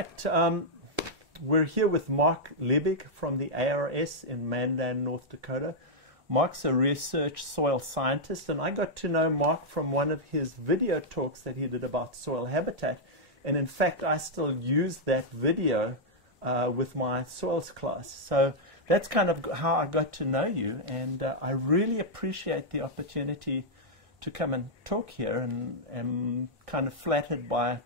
right. We're here with Mark Liebig from the ARS in Mandan, North Dakota. Mark's a research soil scientist, and I got to know Mark from one of his video talks that he did about soil habitat. And in fact, I still use that video with my soils class. So that's kind of how I got to know you, and I really appreciate the opportunity to come and talk here, and am kind of flattered by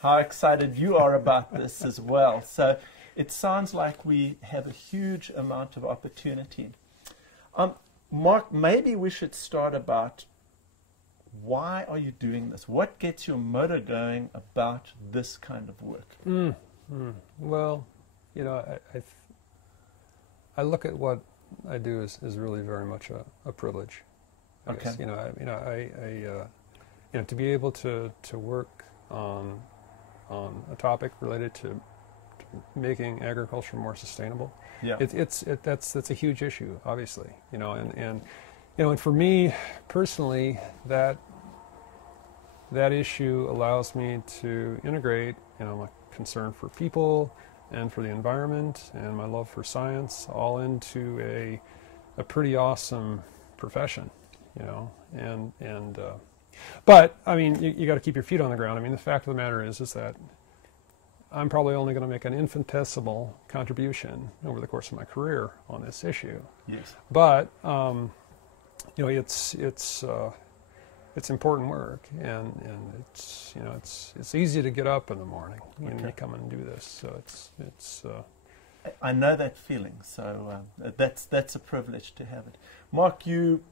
how excited you are about this as well. So it sounds like we have a huge amount of opportunity. Mark, maybe we should start about why are you doing this? What gets your motor going about this kind of work? Well, you know, I look at what I do as really very much a privilege. I guess. You know, to be able to work on a topic related to making agriculture more sustainable. Yeah. That's a huge issue, obviously. You know, and you know, and for me personally, that issue allows me to integrate, you know, my concern for people and for the environment and my love for science all into a pretty awesome profession, you know, and but I mean, you got to keep your feet on the ground. I mean, the fact of the matter is that I'm probably only going to make an infinitesimal contribution over the course of my career on this issue. Yes. But you know, it's important work, and it's, you know, it's easy to get up in the morning when you come and do this. So it's. I know that feeling. So that's a privilege to have it. Mark, you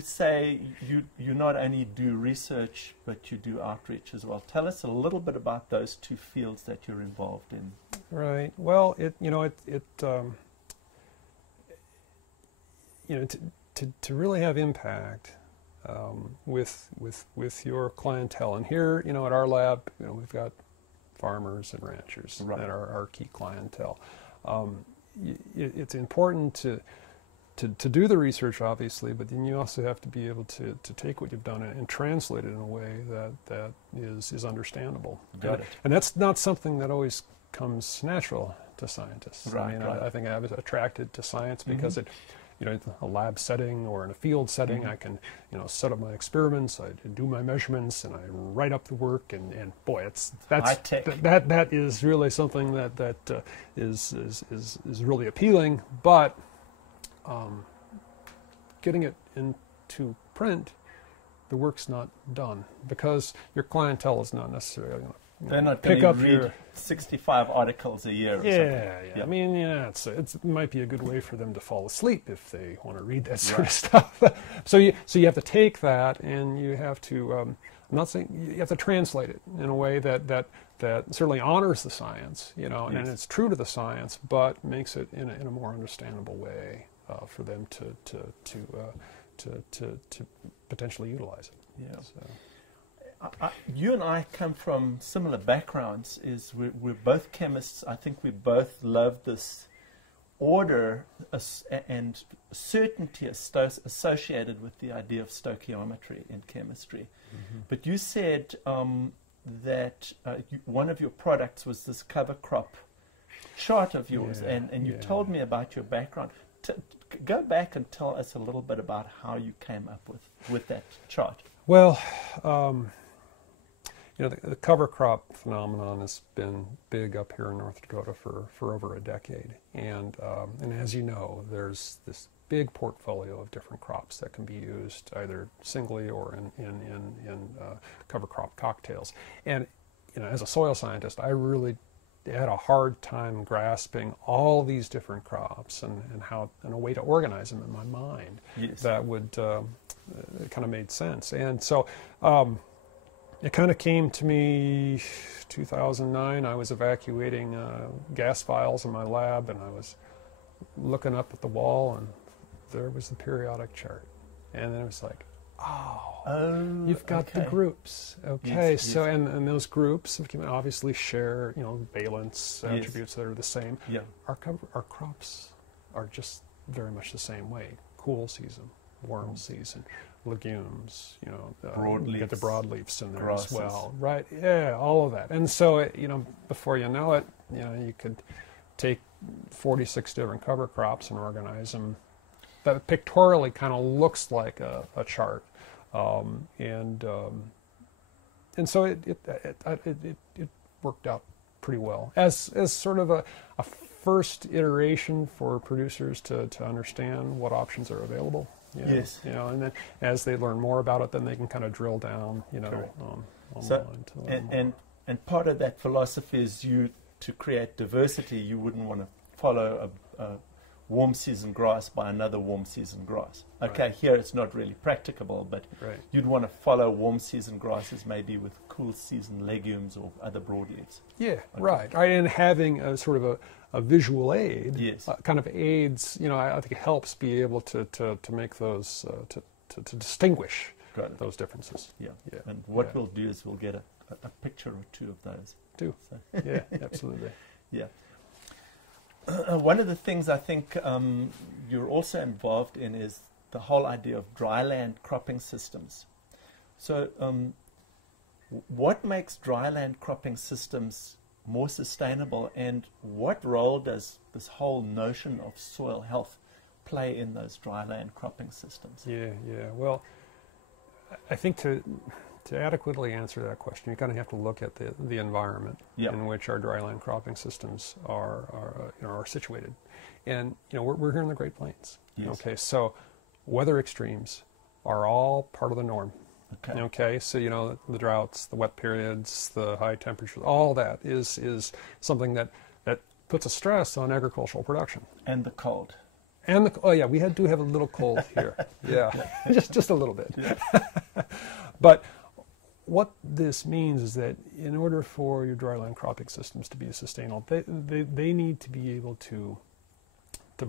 say you not only do research, but you do outreach as well. Tell us a little bit about those two fields that you're involved in. Right. Well, you know, to really have impact with your clientele, and here, you know, at our lab, you know, we've got farmers and ranchers that are our key clientele. It's important to do the research, obviously, but then you also have to be able to take what you've done and translate it in a way that is understandable. Got it. And that's not something that always comes natural to scientists. Right, I mean, right. I think I was attracted to science because it, you know, in a lab setting or in a field setting, I can, you know, set up my experiments, I do my measurements, and I write up the work, and boy, that is really something that is really appealing. But getting it into print, the work's not done because your clientele is not necessarily going to. They're not going to read 65 articles a year or something. Yeah. I mean, yeah, it might be a good way for them to fall asleep if they want to read that sort of stuff. So you have to take that, and you have to. I'm not saying you have to translate it in a way that certainly honors the science, you know, and it's true to the science, but makes it in a more understandable way for them to potentially utilize it. Yeah. So. You and I come from similar backgrounds. We're both chemists. I think we both love this order and certainty associated with the idea of stoichiometry in chemistry. But you said that one of your products was this cover crop chart of yours, and you told me about your background. Go back and tell us a little bit about how you came up with that chart. Well, you know, the cover crop phenomenon has been big up here in North Dakota for over a decade, and as you know, there's this big portfolio of different crops that can be used either singly or in cover crop cocktails. And you know, as a soil scientist, I really had a hard time grasping all these different crops and how, and a way to organize them in my mind that would kind of made sense. And so it kind of came to me 2009. I was evacuating gas files in my lab, and I was looking up at the wall, and there was the periodic chart. And then it was like, oh, you've got the groups. Okay, Yes, so and those groups obviously share, you know, valence attributes that are the same. Yeah. Our crops are just very much the same way. Cool season, warm season, legumes, you know, broadleafs, get the broadleafs in there grasses. as well, right? Yeah, all of that. And so, you know, before you know it, you know, you could take 46 different cover crops and organize them. That pictorially kind of looks like a chart, and so it worked out pretty well as sort of a first iteration for producers to understand what options are available. You know, Yes. You know, and then as they learn more about it, then they can kind of drill down, you know, So, to learn more. and part of that philosophy is to create diversity. You wouldn't want to follow a warm season grass by another warm season grass. Okay, Right. here it's not really practicable, but Right. you'd want to follow warm season grasses maybe with cool season legumes or other broadleaves. Yeah, right. And having a sort of a visual aid, Yes. kind of aids, you know, I think it helps be able to make those, to distinguish Got it. those differences. Yeah. Yeah. And what Yeah. we'll do is we'll get a picture or two of those. Too. So, Yeah, absolutely. yeah. One of the things I think you're also involved in is the whole idea of dryland cropping systems. So what makes dryland cropping systems more sustainable, and what role does this whole notion of soil health play in those dryland cropping systems? Yeah. Well, I think to adequately answer that question, you kind of have to look at the environment in which our dryland cropping systems are situated. And, you know, we're here in the Great Plains. Yes. Okay, so weather extremes are all part of the norm. Okay. Okay, so, you know, the droughts, the wet periods, the high temperatures, all that is something that puts a stress on agricultural production. And the cold. And we do have a little cold here. Yeah, just a little bit. Yeah. But what this means is that in order for your dryland cropping systems to be sustainable, they need to be able to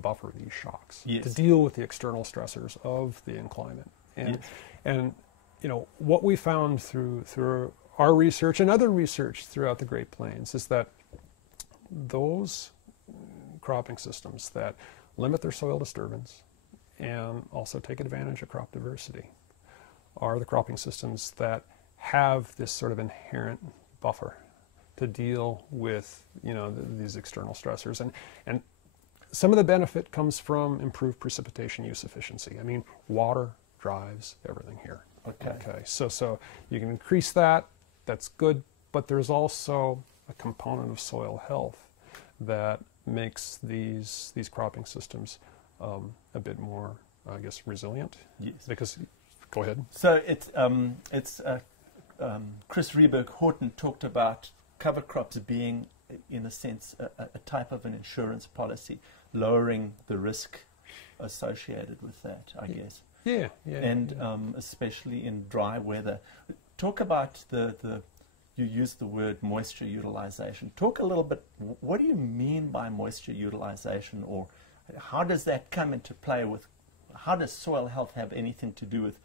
buffer these shocks, Yes. to deal with the external stressors of the climate. And you know, what we found through our research and other research throughout the Great Plains is that those cropping systems that limit their soil disturbance and also take advantage of crop diversity are the cropping systems that have this sort of inherent buffer to deal with, you know, these external stressors. And some of the benefit comes from improved precipitation use efficiency. I mean, water drives everything here. Okay. So you can increase that. That's good. But there's also a component of soil health that makes these cropping systems a bit more, I guess, resilient. Yes. Because, go ahead. So it's Chris Liebig Horton talked about cover crops being, in a sense, a type of an insurance policy, lowering the risk associated with that, I guess. Yeah. And especially in dry weather. Talk about you used the word moisture utilization. Talk a little bit, what do you mean by moisture utilization, or how does that come into play with, how does soil health have anything to do with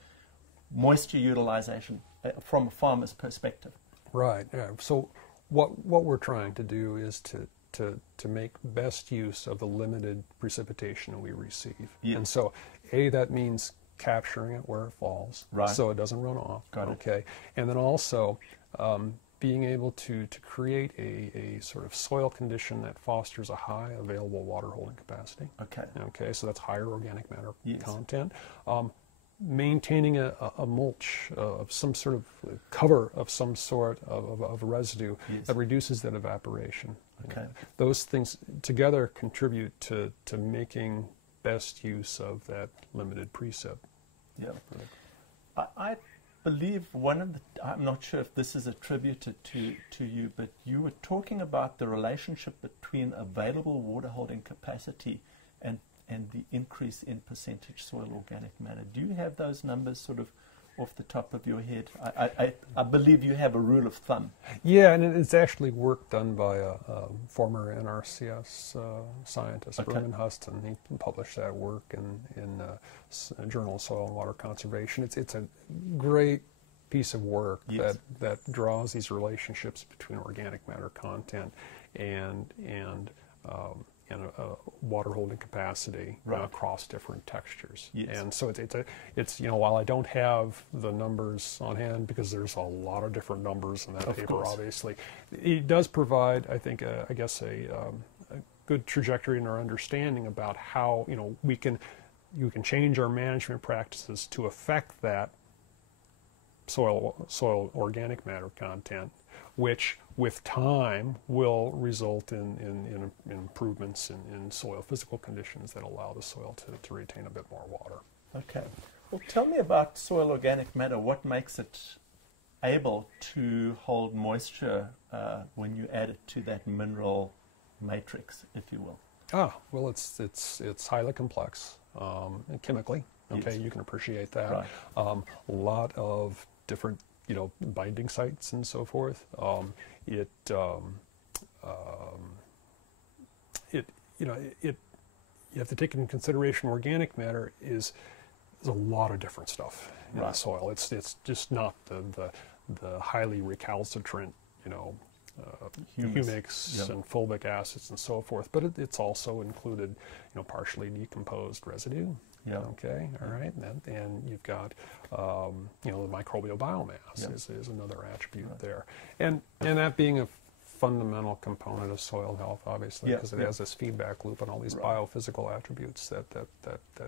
moisture utilization from a farmer's perspective? Right. Yeah. So what we're trying to do is to make best use of the limited precipitation we receive. Yes. And so, that means capturing it where it falls, right, so it doesn't run off. Got it. Okay. And then also being able to create a sort of soil condition that fosters a high available water holding capacity. Okay. Okay. So that's higher organic matter Yes. content. Maintaining a mulch of some sort of cover of some sort of residue Yes. that reduces that evaporation. Okay. Those things together contribute to making best use of that limited precip. Yeah. I believe I'm not sure if this is attributed to you, but you were talking about the relationship between available water holding capacity and the increase in percentage soil organic matter. Do you have those numbers sort of off the top of your head? I believe you have a rule of thumb. Yeah, and it's actually work done by a former NRCS scientist, Okay. Vernon Huston. He published that work in Journal of Soil and Water Conservation. It's a great piece of work. Yes. that draws these relationships between organic matter content and and a water holding capacity Right. across different textures. Yes. And so it's while I don't have the numbers on hand, because there's a lot of different numbers in that Of paper, course. obviously, it does provide, I think, a good trajectory in our understanding about how you can change our management practices to affect that soil organic matter content, which with time will result in improvements in soil physical conditions that allow the soil to retain a bit more water. Okay. Well, tell me about soil organic matter. What makes it able to hold moisture when you add it to that mineral matrix, if you will? Well, it's highly complex chemically. Okay, Yes. you can appreciate that. Right. A lot of different binding sites and so forth. You have to take into consideration organic matter is a lot of different stuff in the Right. soil. It's just not the highly recalcitrant humics Yep. and fulvic acids and so forth, but it's also included partially decomposed residue. Yeah. Okay, all right, and you've got the microbial biomass Yep. is another attribute there, and that being a fundamental component of soil health, obviously, Yeah, because it yeah. has this feedback loop and all these Right. biophysical attributes that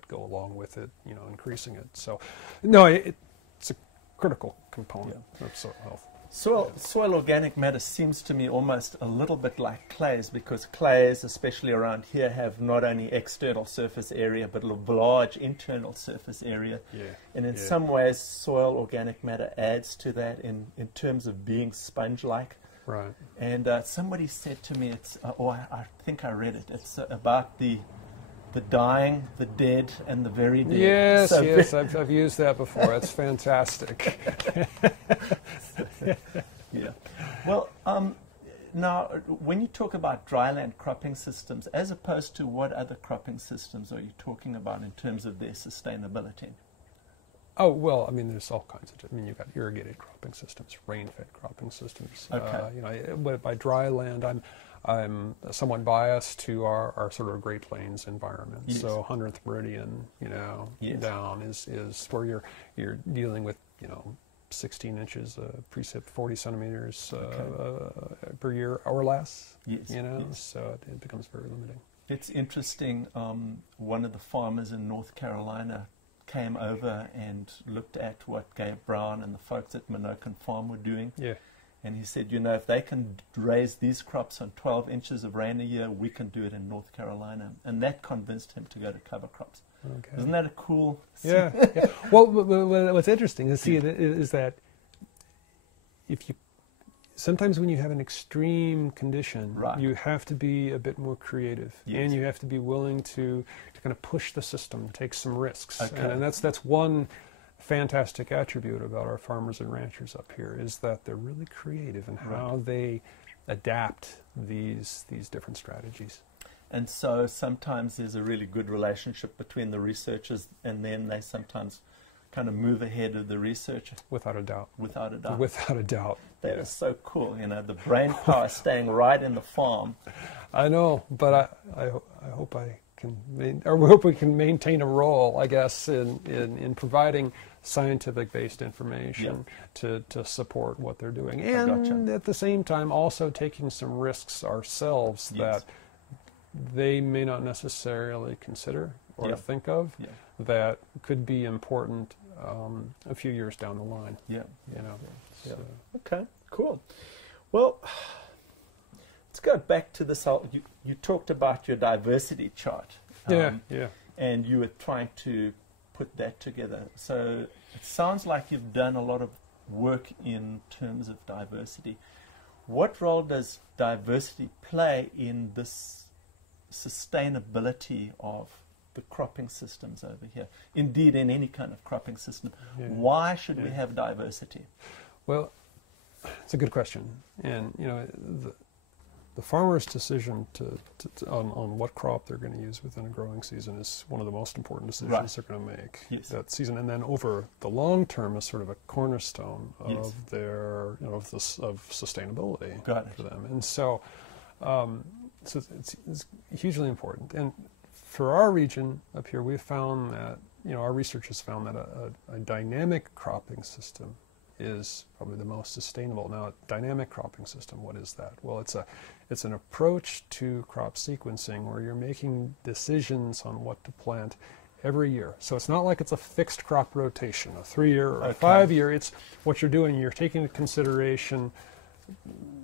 go along with it, increasing it. So, no, it's a critical component of soil health. Soil organic matter seems to me almost a little bit like clays, because clays, especially around here, have not only external surface area but a large internal surface area. Yeah. And in yeah. some ways, soil organic matter adds to that in terms of being sponge-like. Right. And somebody said to me, I think I read it, it's about the dying, the dead, and the very dead. Yes, So yes, I've used that before. It's fantastic. Yeah. Well, now, when you talk about dryland cropping systems, as opposed to what other cropping systems are you talking about in terms of their sustainability? Oh, well, I mean, there's all kinds of, you've got irrigated cropping systems, rain-fed cropping systems. Okay. But by dry land, I'm somewhat biased to our sort of Great Plains environment. Yes. So 100th meridian, Yes. down is where you're dealing with, 16 inches precip, 40 centimeters per year or less. Yes. Yes. So it becomes very limiting. It's interesting. One of the farmers in North Carolina came over and looked at what Gabe Brown and the folks at Minokan Farm were doing. Yeah. And he said, if they can raise these crops on 12 inches of rain a year, we can do it in North Carolina. And that convinced him to go to cover crops. Okay. Isn't that a cool... Yeah. Yeah. Well, what's interesting is that sometimes when you have an extreme condition, Right. you have to be a bit more creative, Yes. and you have to be willing to kind of push the system, take some risks. Okay. And that's one fantastic attribute about our farmers and ranchers up here, is that they're really creative in how they adapt these different strategies. And so sometimes there's a really good relationship between the researchers, and then they sometimes kind of move ahead of the researcher. Without a doubt. Without a doubt. Without a doubt. That Yeah. is so cool, the brain power staying right in the farm. I know, but I hope I can, we hope we can maintain a role, I guess, in providing scientific-based information to support what they're doing, and at the same time also taking some risks ourselves that they may not necessarily consider or think of, that could be important a few years down the line. Yeah. So. Okay, cool. Well, let's go back to this whole, you talked about your diversity chart. Yeah. And you were trying to put that together. So it sounds like you've done a lot of work in terms of diversity. What role does diversity play in this sustainability of the cropping systems over here? Indeed, in any kind of cropping system. Yeah. Why should we have diversity? Well, it's a good question. And, the farmer's decision on what crop they're going to use within a growing season is one of the most important decisions they're going to make that season. And then over the long term is sort of a cornerstone of their, of sustainability for them. And so, so it's hugely important. And for our region up here, we've found that, our research has found that a dynamic cropping system is probably the most sustainable. Now, a dynamic cropping system, what is that? Well, it's an approach to crop sequencing where you're making decisions on what to plant every year. So it's not like it's a fixed crop rotation, a 3-year or a 5-year. It's what you're doing. You're taking into consideration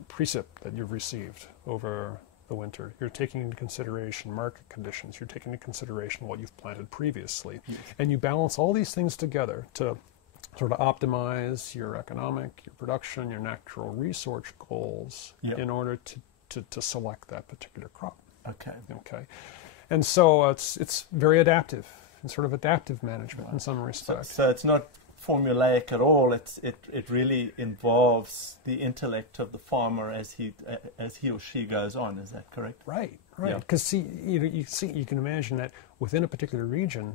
precip that you've received over the winter. You're taking into consideration market conditions. You're taking into consideration what you've planted previously. Yes. And you balance all these things together to sort of optimize your economic, your production, your natural resource goals in order to select that particular crop. Okay. And so it's very adaptive, and sort of adaptive management in some respects. So it's not formulaic at all. It really involves the intellect of the farmer as he or she goes on. Is that correct? Right. Because you can imagine that within a particular region,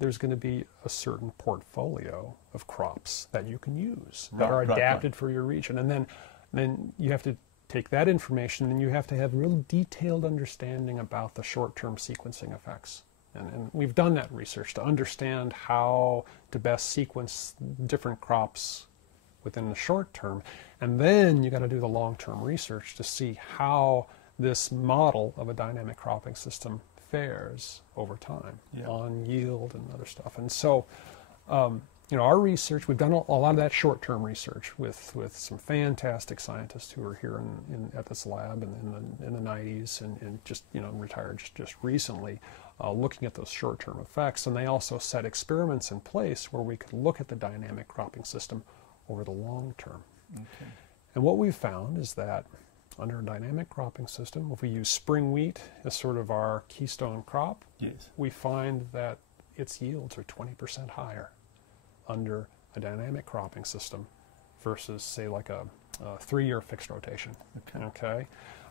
there's going to be a certain portfolio of crops that you can use that are adapted for your region, and then you have to take that information and you have to have real detailed understanding about the short-term sequencing effects. And we've done that research to understand how to best sequence different crops within the short term. And then you got to do the long-term research to see how this model of a dynamic cropping system fares over time on yield and other stuff. And so, our research, we've done a lot of that short-term research with some fantastic scientists who are here at this lab in the 90s and just, retired just recently, looking at those short-term effects. And they also set experiments in place where we could look at the dynamic cropping system over the long term. Okay. And what we've found is that under a dynamic cropping system, if we use spring wheat as sort of our keystone crop, we find that its yields are 20% higher under a dynamic cropping system versus, say, like a 3-year fixed rotation. Okay.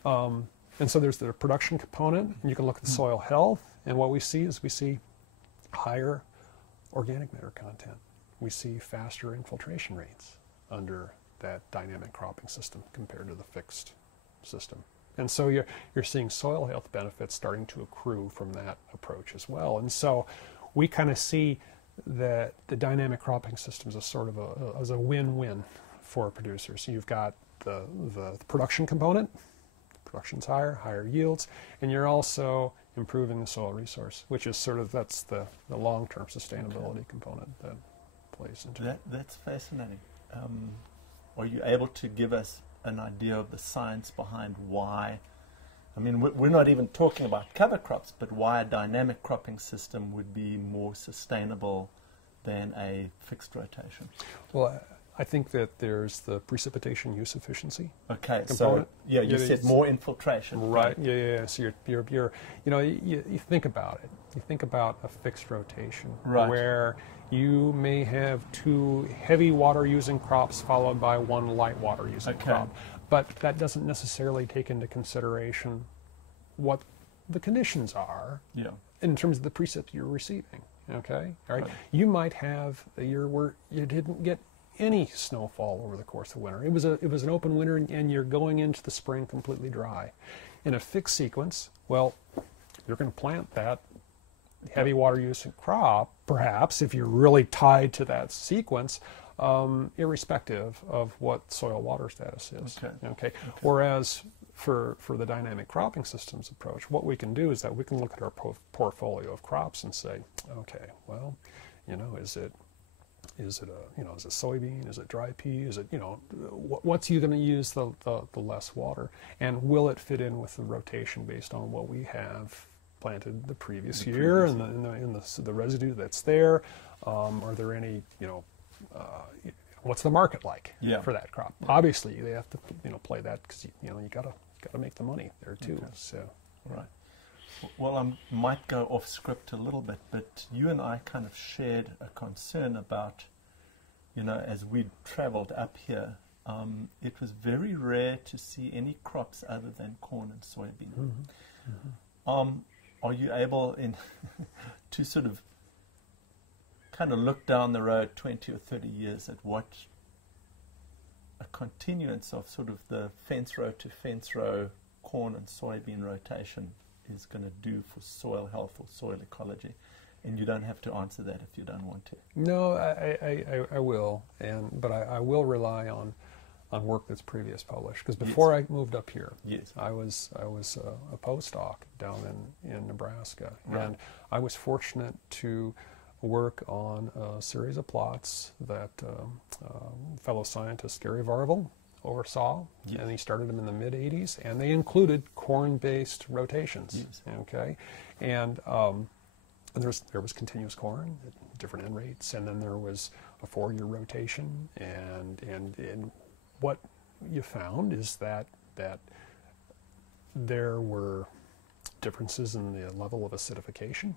And so there's the production component, and you can look at the soil health, and what we see higher organic matter content. We see faster infiltration rates under that dynamic cropping system compared to the fixed system. And so you're seeing soil health benefits starting to accrue from that approach as well. And so we kind of see that the dynamic cropping systems is sort of a win-win for producers. So you've got the production component, production's higher yields, and you're also improving the soil resource, which is that's the long-term sustainability component that plays into it. That's fascinating. Are you able to give us an idea of the science behind why? I mean, we're not even talking about cover crops, but why a dynamic cropping system would be more sustainable than a fixed rotation? Well, I think that there's the precipitation use efficiency. Okay, component. So you said more infiltration. Right. Yeah. So you're you think about it. You think about a fixed rotation where you may have 2 heavy water using crops followed by 1 light water using crop. But that doesn't necessarily take into consideration what the conditions are in terms of the precip you're receiving. Okay? All right. You might have a year where you didn't get any snowfall over the course of winter. It was an open winter, and you're going into the spring completely dry. In a fixed sequence, well, you're going to plant that heavy water use crop, perhaps, if you're really tied to that sequence, irrespective of what soil water status is. Okay. Whereas for the dynamic cropping systems approach, what we can do is that we can look at our portfolio of crops and say, okay, well, is it soybean? Is it dry pea? Is it, what's you going to use the less water? And will it fit in with the rotation based on what we have planted the previous year and the residue that's there? Are there any, what's the market like for that crop? Obviously, they have to, play that because, you got to make the money there too. Okay. So, right. Well, I might go off script a little bit, but you and I kind of shared a concern about, as we traveled up here, it was very rare to see any crops other than corn and soybean. Mm-hmm. Mm-hmm. Are you able to sort of kind of look down the road 20 or 30 years at what a continuance of sort of the fence row to fence row corn and soybean rotation is going to do for soil health or soil ecology? And you don't have to answer that if you don't want to. No, I will, but I will rely on work that's previous published, because before I moved up here, I was a postdoc down in Nebraska, and I was fortunate to work on a series of plots that fellow scientist Gary Varvel oversaw, and he started them in the mid-'80s, and they included corn-based rotations. Okay, and there was continuous corn at different end rates, and then there was a 4-year rotation, and what you found is that there were differences in the level of acidification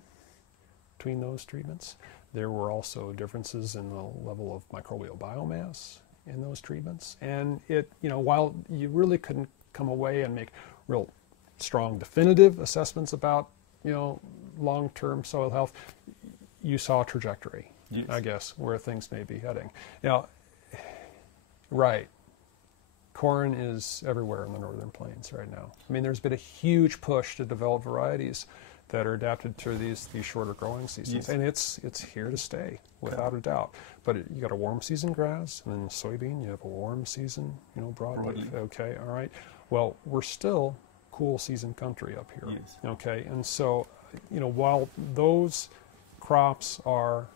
between those treatments. There were also differences in the level of microbial biomass in those treatments, and while you really couldn't come away and make real strong definitive assessments about long-term soil health, you saw a trajectory, I guess, where things may be heading. Now, corn is everywhere in the northern plains right now. I mean, there's been a huge push to develop varieties that are adapted to these shorter growing seasons, and it's here to stay without a doubt. But you got a warm season grass, and then soybean, you have a warm season, broadleaf. Okay, all right. Well, we're still cool season country up here. Okay, and so while those crops are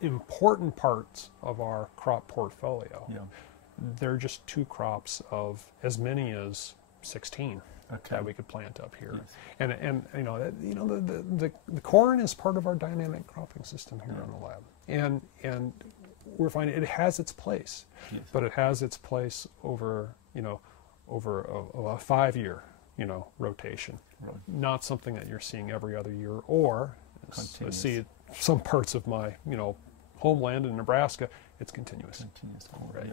important parts of our crop portfolio, they're just 2 crops of as many as 16 that we could plant up here. And the corn is part of our dynamic cropping system here in the lab, and we're finding it has its place, but it has its place over a 5-year rotation, not something that you're seeing every other year, or I see some parts of my homeland in Nebraska, it's continuous. Okay.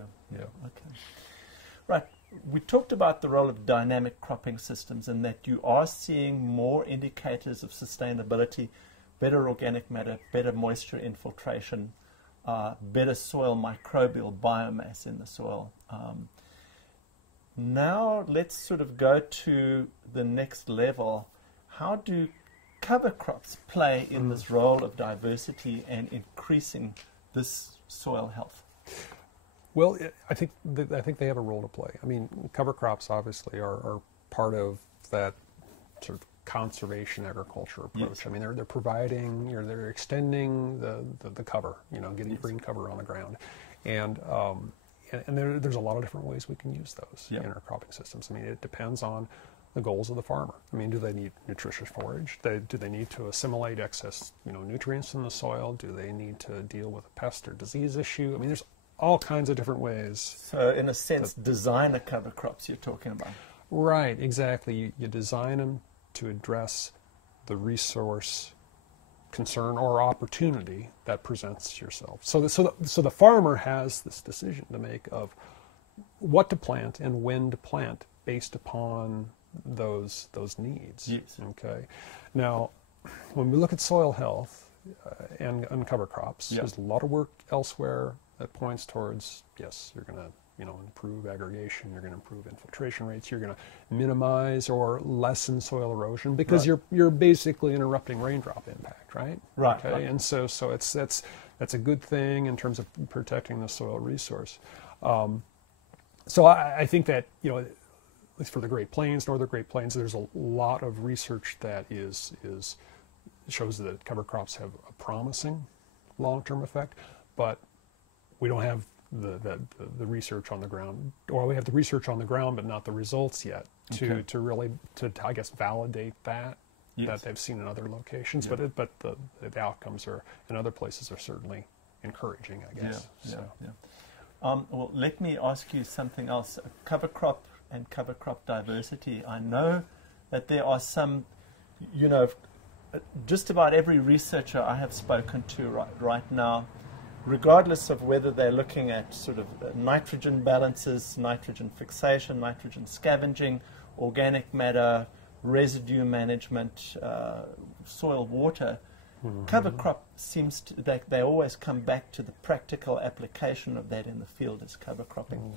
Right. We talked about the role of dynamic cropping systems, and that you are seeing more indicators of sustainability, better organic matter, better moisture infiltration, better soil microbial biomass in the soil. Now let's sort of go to the next level. How do cover crops play in this role of diversity and increasing this soil health? Well, I think they have a role to play. I mean, cover crops obviously are part of that sort of conservation agriculture approach. I mean, they're providing, they're extending the cover, getting green cover on the ground, and there's a lot of different ways we can use those in our cropping systems. I mean, it depends on the goals of the farmer. I mean, do they need nutritious forage? Do they need to assimilate excess, nutrients in the soil? Do they need to deal with a pest or disease issue? I mean, there's all kinds of different ways. So, in a sense, designer cover crops you're talking about. Right, exactly. You design them to address the resource concern or opportunity that presents yourself. So the farmer has this decision to make of what to plant and when to plant based upon those needs. Okay. Now, when we look at soil health and cover crops, there's a lot of work elsewhere that points towards, yes, you're going to improve aggregation, you're going to improve infiltration rates, you're going to minimize or lessen soil erosion, because you're basically interrupting raindrop impact, right? Okay, and so that's a good thing in terms of protecting the soil resource. So I think that at least for the Great Plains, northern Great Plains, there's a lot of research that shows that cover crops have a promising long-term effect, but we don't have the research on the ground, or we have the research on the ground but not the results yet to really I guess validate that they've seen in other locations. But the outcomes in other places are certainly encouraging, I guess. Well, let me ask you something else. Cover crop and cover crop diversity. I know that there are some, just about every researcher I have spoken to right now, regardless of whether they're looking at sort of nitrogen balances, nitrogen fixation, nitrogen scavenging, organic matter, residue management, soil water, cover crop seems that they always come back to the practical application of that in the field as cover cropping.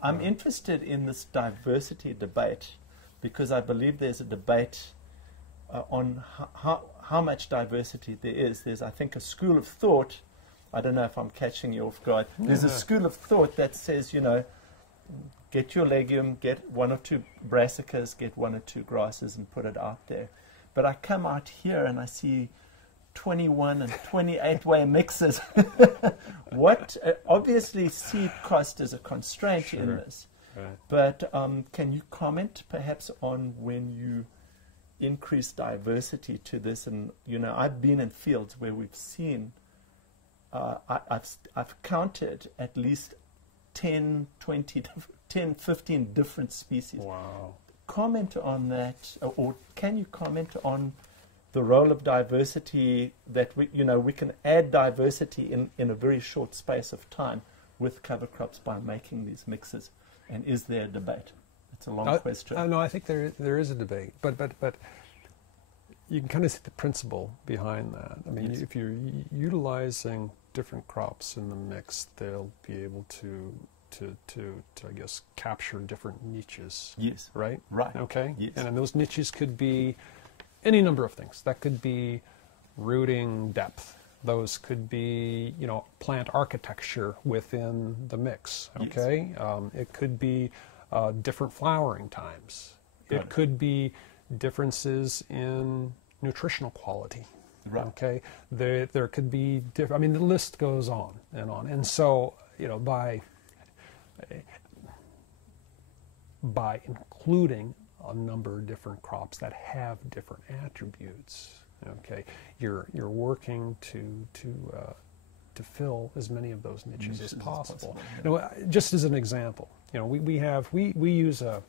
I'm interested in this diversity debate because I believe there's a debate on how much diversity there is. There's, I think, a school of thought. I don't know if I'm catching you off guard. There's a school of thought that says, you know, get your legume, get 1 or 2 brassicas, get 1 or 2 grasses and put it out there. But I come out here and I see 21 and 28 way mixes. What obviously seed cost is a constraint in this. Right. But can you comment perhaps on when you increase diversity to this? And you know, I've been in fields where we've seen I've counted at least 10, 20, 10, 15 different species. Wow. Comment on that, or can you comment on the role of diversity, that we can add diversity in a very short space of time with cover crops by making these mixes? And is there a debate? It's a long question. No, I think there is a debate, but you can kind of see the principle behind that. I mean, if you're utilizing different crops in the mix, they'll be able to I guess capture different niches. Yes. Right? Right. Okay. Yes. And those niches could be any number of things. That could be rooting depth. Those could be, you know, plant architecture within the mix. Okay. Yes. It could be different flowering times. It could be differences in nutritional quality. Right. Okay. There could be I mean, the list goes on. And so, you know, by including a number of different crops that have different attributes, okay, you're working to fill as many of those niches as possible. Yeah. You know, just as an example, you know, we use a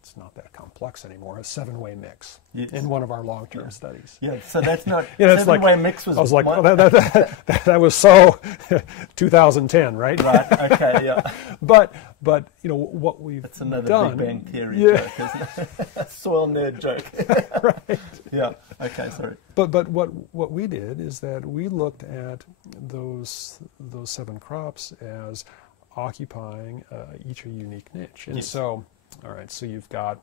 it's not that complex anymore, a 7-way mix in one of our long-term studies. Yeah, so that's not, you know, 7-way mix was... I was like, well, that was so 2010, right? Right, okay, yeah. But you know, what we've That's another done, Big Bang Theory joke, isn't it? Soil nerd joke. Right. Yeah, okay, sorry. But what we did is that we looked at those 7 crops as occupying each a unique niche. And so, all right, so you've got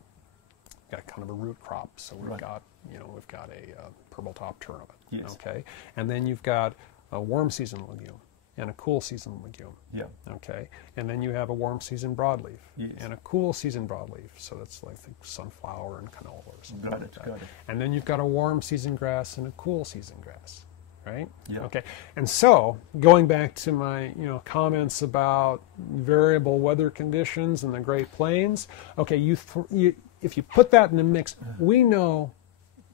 kind of a root crop. So we've got a purple top turnip. Yes. Okay, and then you've got a warm season legume and a cool season legume. Yeah. Okay, and then you have a warm season broadleaf and a cool season broadleaf. So that's like, I think, sunflower and canola or something. Got it. And then you've got a warm season grass and a cool season grass. Right? Yeah. Okay. And so, going back to my, comments about variable weather conditions in the Great Plains, okay, if you put that in the mix, we know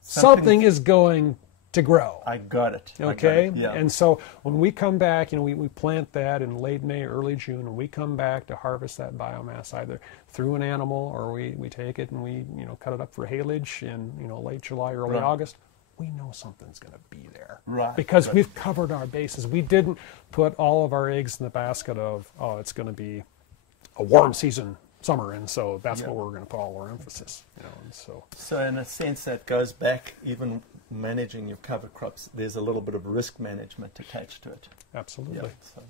something is going to grow. I got it. Okay? Yeah. And so, when we come back, we plant that in late May, early June, and we come back to harvest that biomass either through an animal or we take it and we, cut it up for haylage in, late July, early August. We know something's going to be there. Right. Because we've covered our bases. We didn't put all of our eggs in the basket of, it's going to be a warm season summer, and so that's what we're going to put all our emphasis. And so in a sense, that goes back, even managing your cover crops, there's a little bit of risk management attached to it. Absolutely. Yeah, so,